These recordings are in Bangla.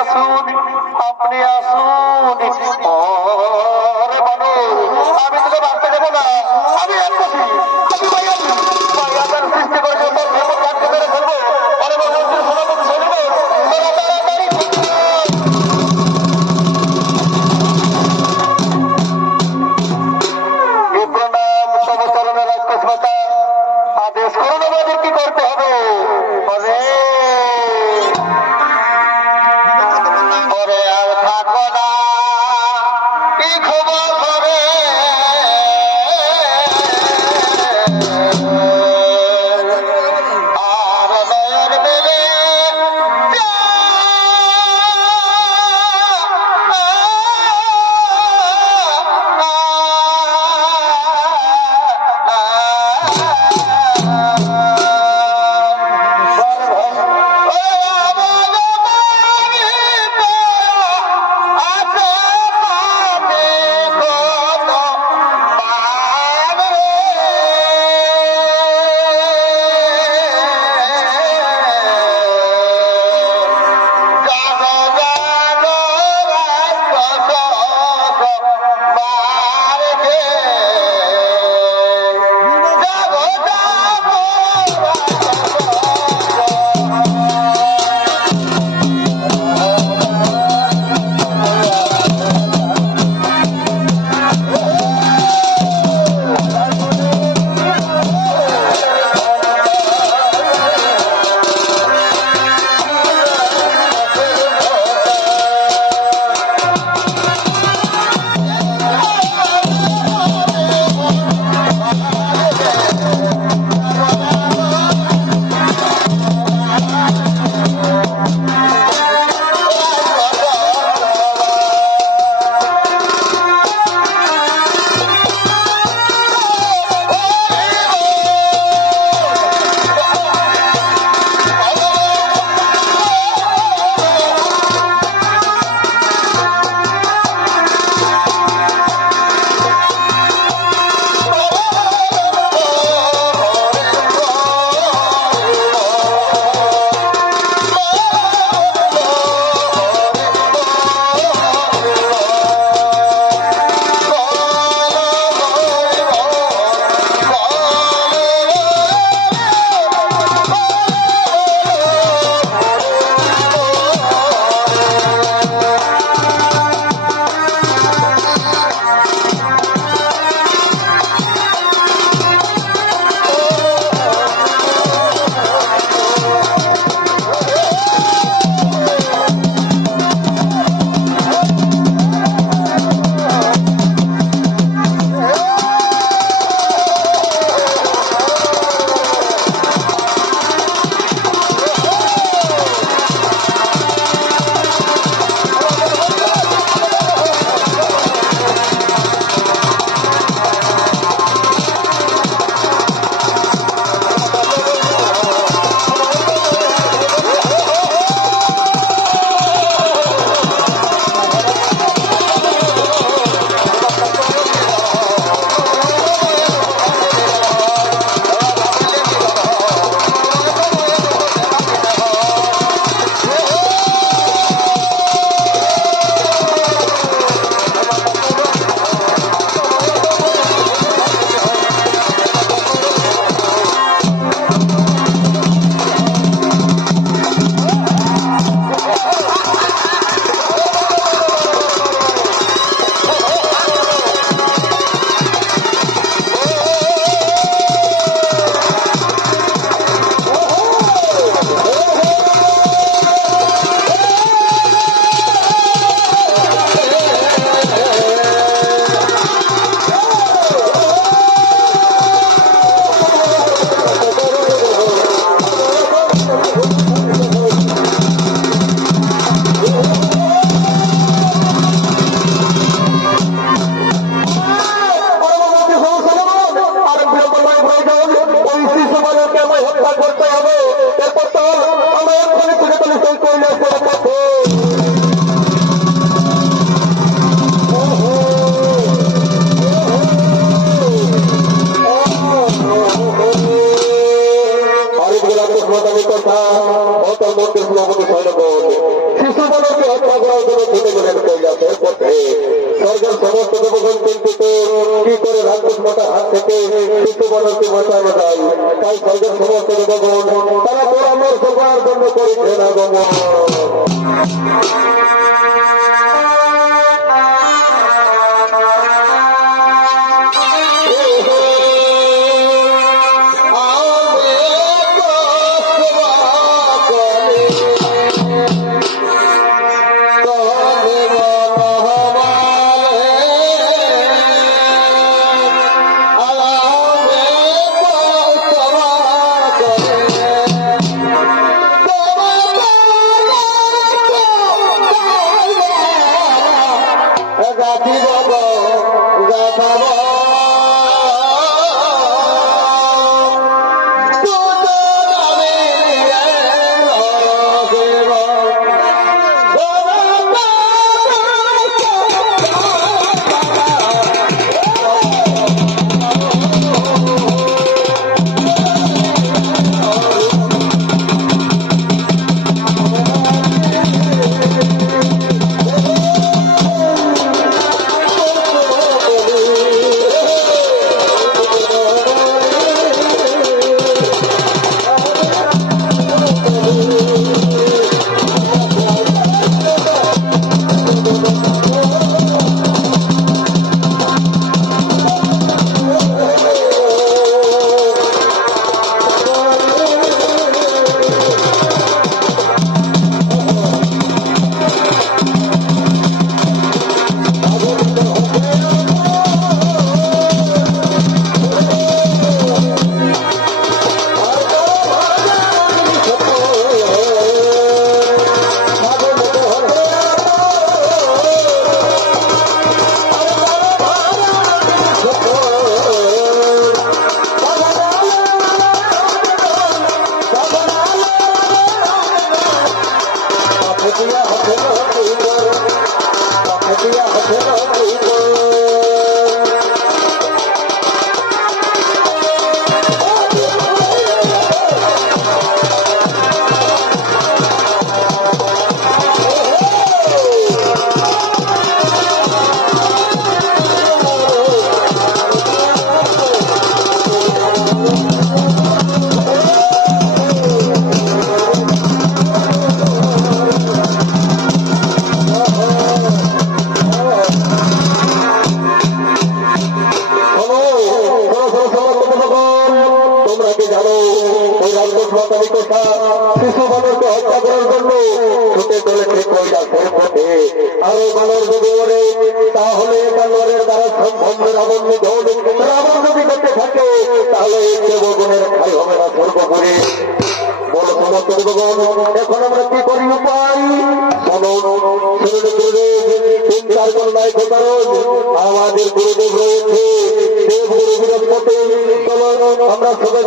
আসুন আপনি আসুন ওরে বলো আমি তোকে ভাবতে দেবো না আমি এক আমার হত্যা করতে হবে।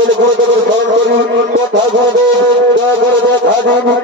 সকলে গুরুদেবের স্মরণ করি কথা গুরুদেব জয় গুরুদেব হাজির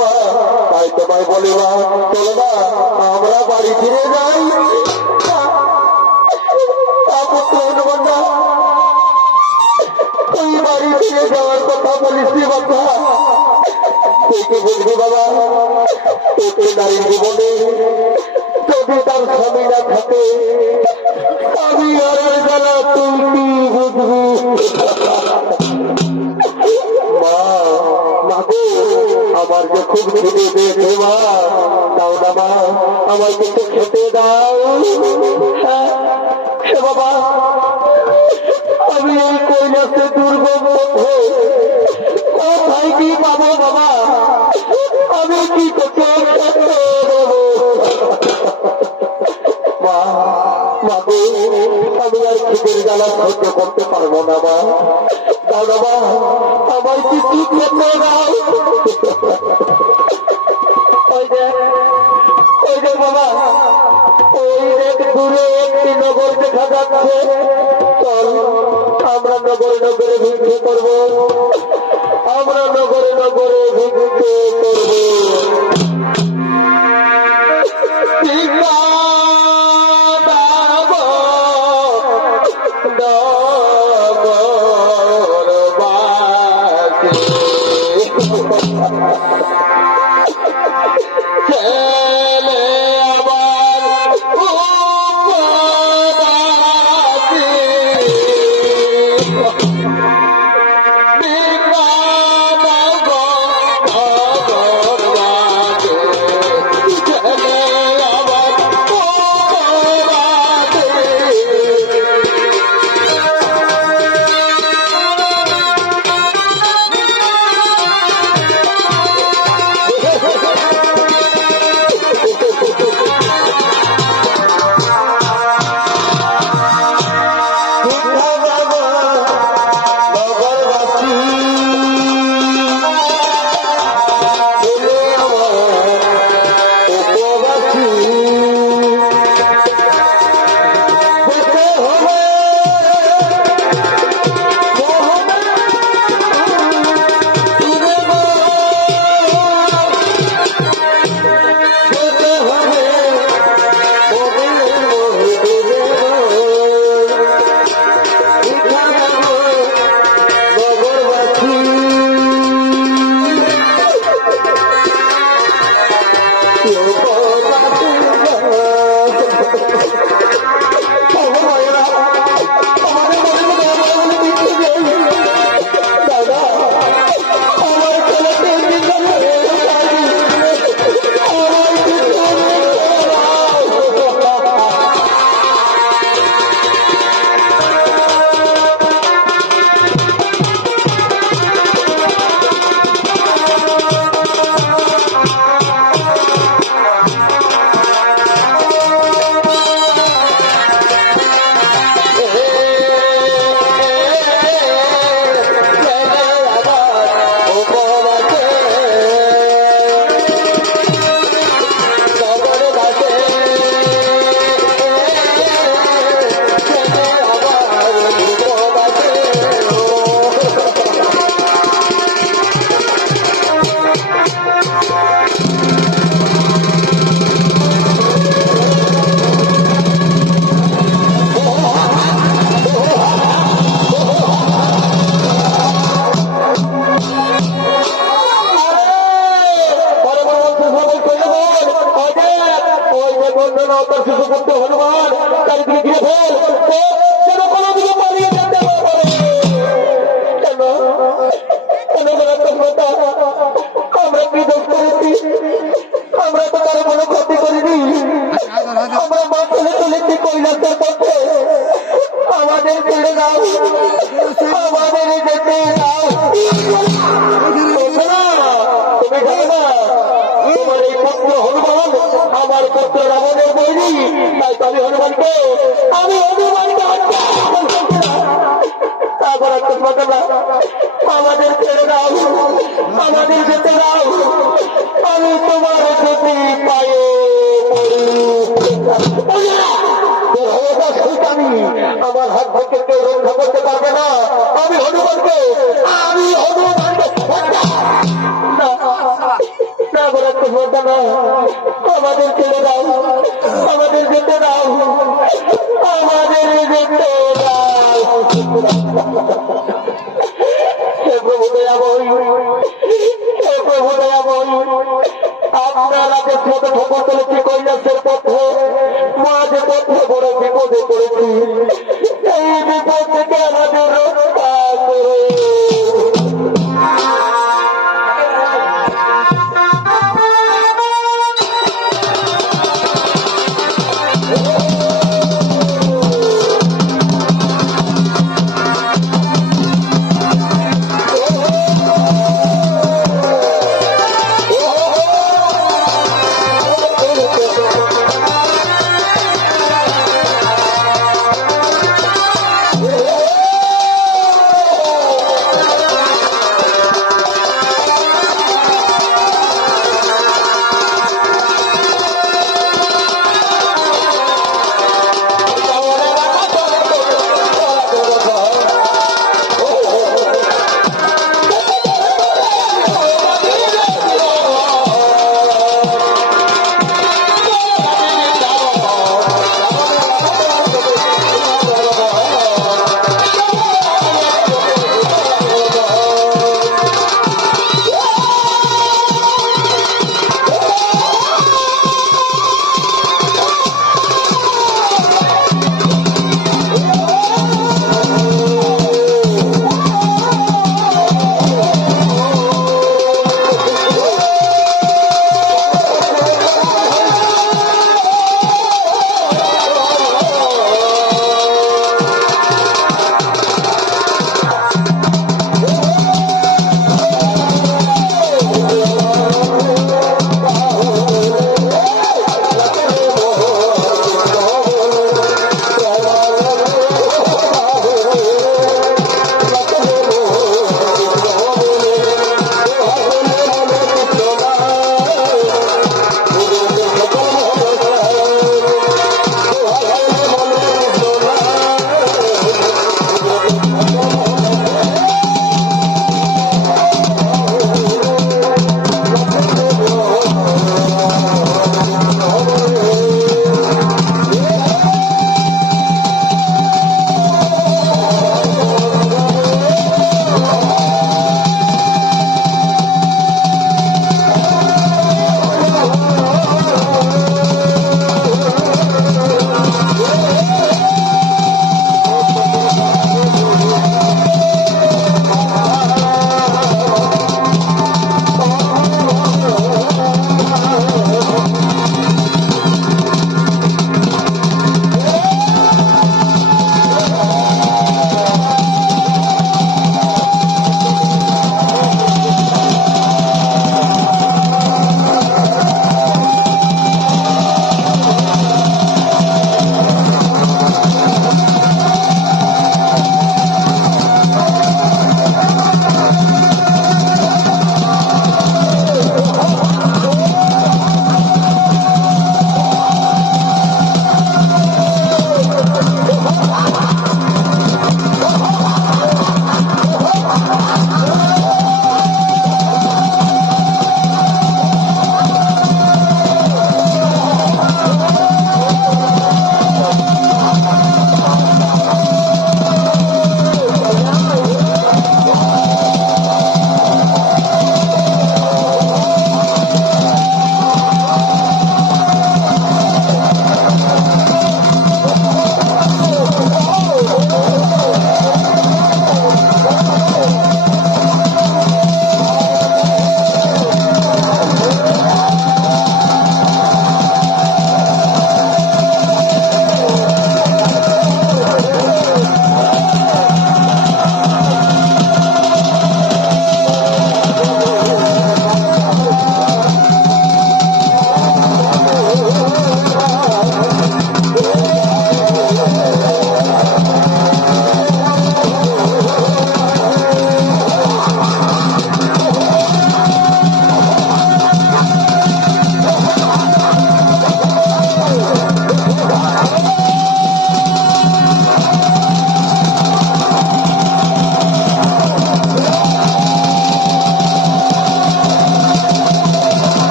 মা তাই তোমায় বলি মা, চলো না আমরা বাড়ি ফিরে যাই। তুই বাড়ি ফিরে যাওয়ার কথা বলিস বাবা তুই কি বাবা? একটি নারীর জীবনে যদি তার স্বামী না থাকে, আমি আর ওর জ্বালা বুঝবি? মা মাগো আমার যে খুব খিদে পেয়েছে মা দাও আমার কিছু খেতে দাও। হ্যাঁ সে বাবা, আমি এই কৈলাসে দুর্গম কোথায় কি পাবো বাবা? আমি কি করতে আমি আর খিদের জ্বালা সহ্য করতে পারব না, মা। মা আমার খেতে দাও। ওই যে ওই যে একটি নগর দেখা যাচ্ছে। চল, আমরা নগরে নগরে ভিক্ষে করব। আমরা নগরে নগরে ভিক্ষে করব। আমাদের ছেড়ে দাও। আমাদের যেতে দাও। আমি তোমার যদি পায়ে আমার হাত থেকে কেউ রক্ষা করতে পারবে না। আমি হনুমানকে আমি হনুমানকে বলে একটু আমাদের ছেড়ে দাও। আমাদের যেতে দাও। আমাদের যেতে আপনারা যে ছোট যে পথে বড় বিপদে পড়েছি, এই বিপদ থেকে আমাদের রক্ষা করো।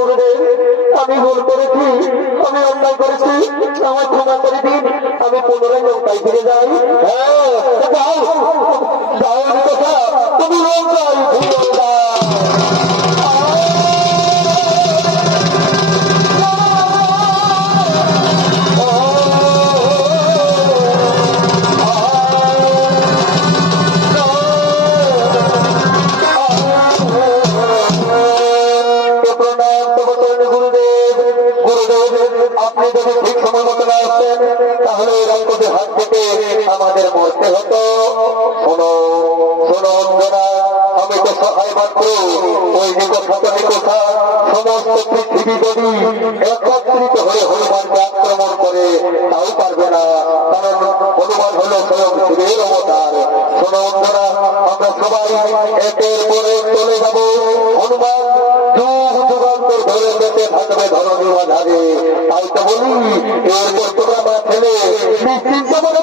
হ্যাঁ গুরুদেব আমি ভুল করেছি আমি অন্যায় করেছি আমার ক্ষমা করে দিন আমি পুনরায় নৌকায় ফিরে যাই হ্যাঁ যাও যাও কথা তুমি নৌকায় ফিরে যাও যে কথা, সমস্ত পৃথিবী যদি একত্রিত হয়ে হনুমানকে আক্রমণ করে, তাও পারবে না। কারণ হনুমান হলো স্বয়ং শিবের অবতার। শোনো আমরা সবাই একের পরে চলে যাব। হনুমান যুগ যুগান্তর ধরে পেতে থাকবে ধরনী বাধারে। তাই তো বলি, এরপর তোমরা মা ছেলে নিশ্চিন্ত মনে